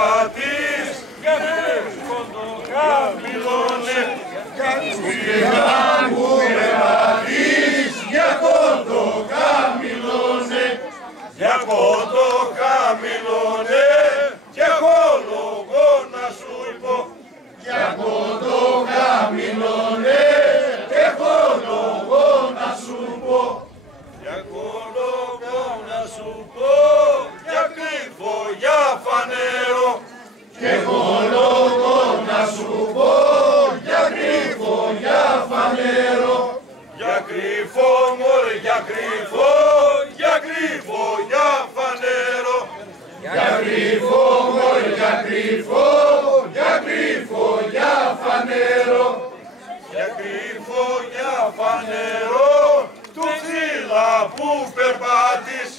περπατείς, γιατί κοντό χαμηλώνε, που περπατείς, για κοντό χαμηλώνε, για κοντό χαμηλώνε, και έχω λόγο να σου πω, για κοντό χαμηλώνε, και έχω λόγο να σου πω, για λόγο να σου πω, για κρύφο, για φανέρο, και έχω λόγο να σου πω, για κρύφο, για φανέρο, για κρύφο, μωρέ, για κρύφο, για κρύφο, για φανέρο, για κρύφο, μωρέ, για κρύφο, για κρύφο, για φανέρο, για κρύφο, για φανέρο, του ξύλα που περπάτεις,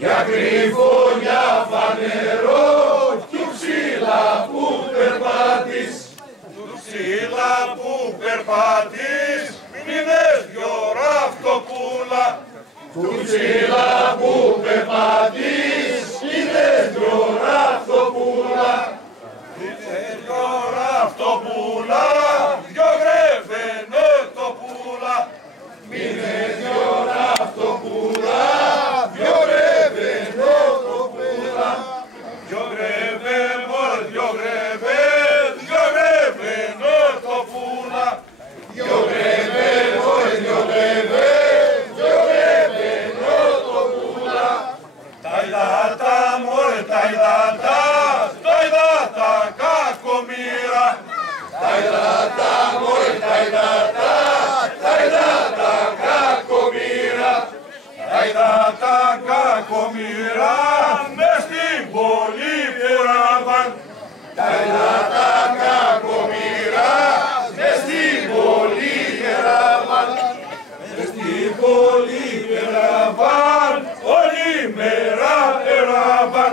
για κρύφο, για φανέρο, του ξύλα που περπάτεις, του ξύλα που περπάτεις, μήνες δυο ραφτοπούλα, του ξύλα που περπάτεις, μήνες δυο ραφτοπούλα, μήνες δυο ραφτοπούλα, δυο γρεβενέ το πουλα, μήνες δυο ραφτοπούλα, δυο γρεβενέ το πουλα, δυο γρεβέ, μωρέ, δυο γρεβέ, δυο γρεβενέ το πουλα, δυο γρεβέ, μωρέ, δυο γρεβέ, δυο γρεβενέ το πουλα, τα υδάτα, μωρέ, τα υδάτα, τα υδάτα κακομοίρα, τα υδάτα, μωρέ, τα υδάτα, τα υδάτα κακομοίρα, τα υδάτα κακομοίρα, μες στην πόλη πέραβαν, τα υδάτα κακομοίρα, μες στην πόλη πέραβαν, μες στην πόλη πέραβαν, όλη μέρα πέραβαν,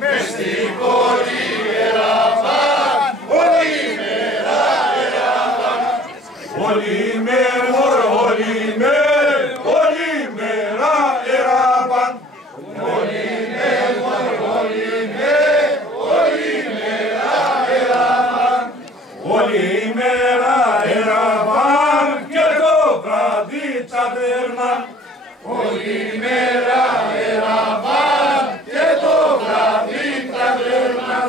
μες στην πόλη πέραβαν, όλη μέρα πέραβαν, όλη μέρα, όλη μέρα, όλη μέρα πέραβαν, όλη μέρα, όλη μέρα, όλη μέρα πέραβαν, όλη μέρα πέραβαν και το βράδυ ταβέρνα, όλη μέρα πέραβαν και το βράδυ ταβέρνα,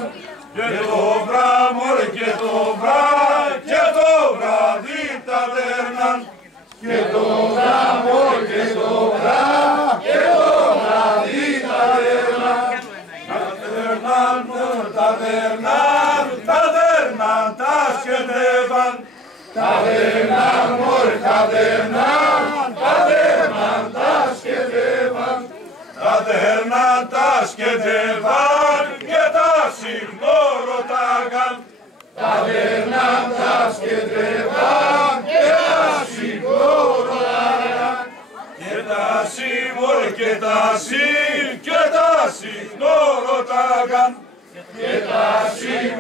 και το βράδυ, μωρέ, και το βράδυ, και το βράδυ ταβέρνα, και το βράδυ, μωρέ, και το βράδυ, και το βράδυ ταβέρνα, ταβέρναν, ταβέρναν, ταβέρναν, τα σκετεύαν, ταβέρναν, μωρέ, ταβέρναν, ταβέρναν, τα σκετεύαν, ταβέρναν, τα σκετεύαν και τα συγνώρωταγαν, ταβέρναν, τα σκετεύαν και τα συγνώρωταγαν, και τα μωρέ, και τα συγνώρωταγαν, και τα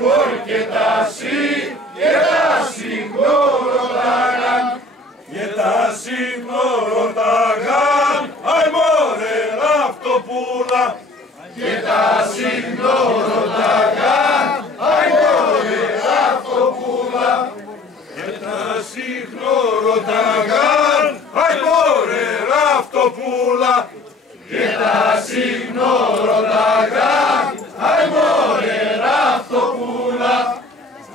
μωρέ, και τα συγνώρωταγαν, και τα συγνώρωταγαν, αι μωρέ ραφτοπούλα, και τα συγνώρωταγαν, αι μωρέ ραφτοπούλα, και τα συγνώρωταγαν, αι μωρέ ραφτοπούλα, και τα συγνώρωταγαν, αι μωρέ ραφτοπούλα,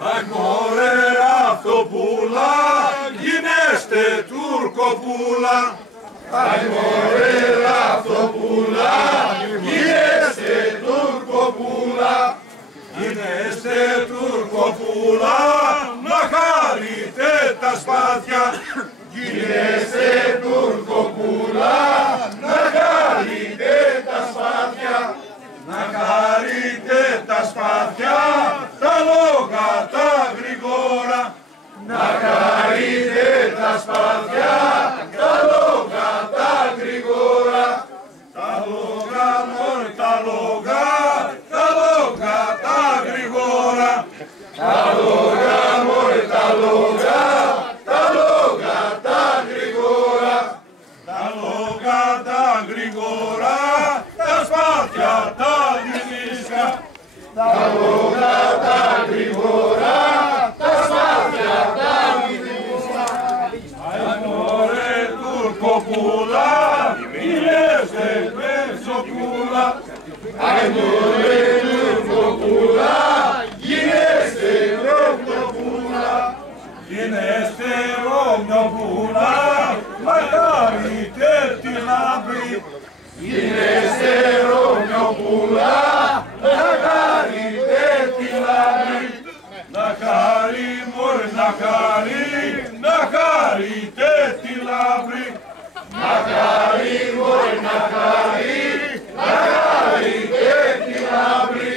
αι μωρέ ραφτοπούλα, γίνεστε τουρκοπούλα, αι μωρέ ραφτοπούλα, γίνεστε τουρκοπούλα, γίνεστε τουρκοπούλα, να χαρείτε τα σπάθια, γίνεστε τουρκοπούλα, να χαρείτε τα σπάθια, να χαρείτε τα σπάθια, τα λόγα τα γρηγόρα, να χαρείτε τα σπάθια, τα λόγα τα γρηγόρα, τα λόγα, μωρέ, τα λόγα, τα λόγα τα γρηγόρα, τα λόγα, μωρέ, τα λόγα, τα λόγα τα γρηγόρα, τα λόγα τα γρηγόρα, τα σπάθια τα γρηγίσκα, τα λόγα τα γρήγορα, τα σπάθια τα μυθιστά. Αι μωρέ Τουρκοπούλα, γίνεστε Πευσοπούλα. Αι μωρέ Τουρκοπούλα, γίνεστε Πευσοπούλα. Γίνεστε Ρωμιοπούλα, μακάρι τέτοι λάμπροι. Γίνεστε Ρωμιοπούλα, μακάρι τέτοι λάμπροι. Να χάρη μωρέ, να χάρη, να χάρη τέτοι λάμπροι. Να χάρη μωρέ, να χάρη, να χάρη τέτοι λάμπροι.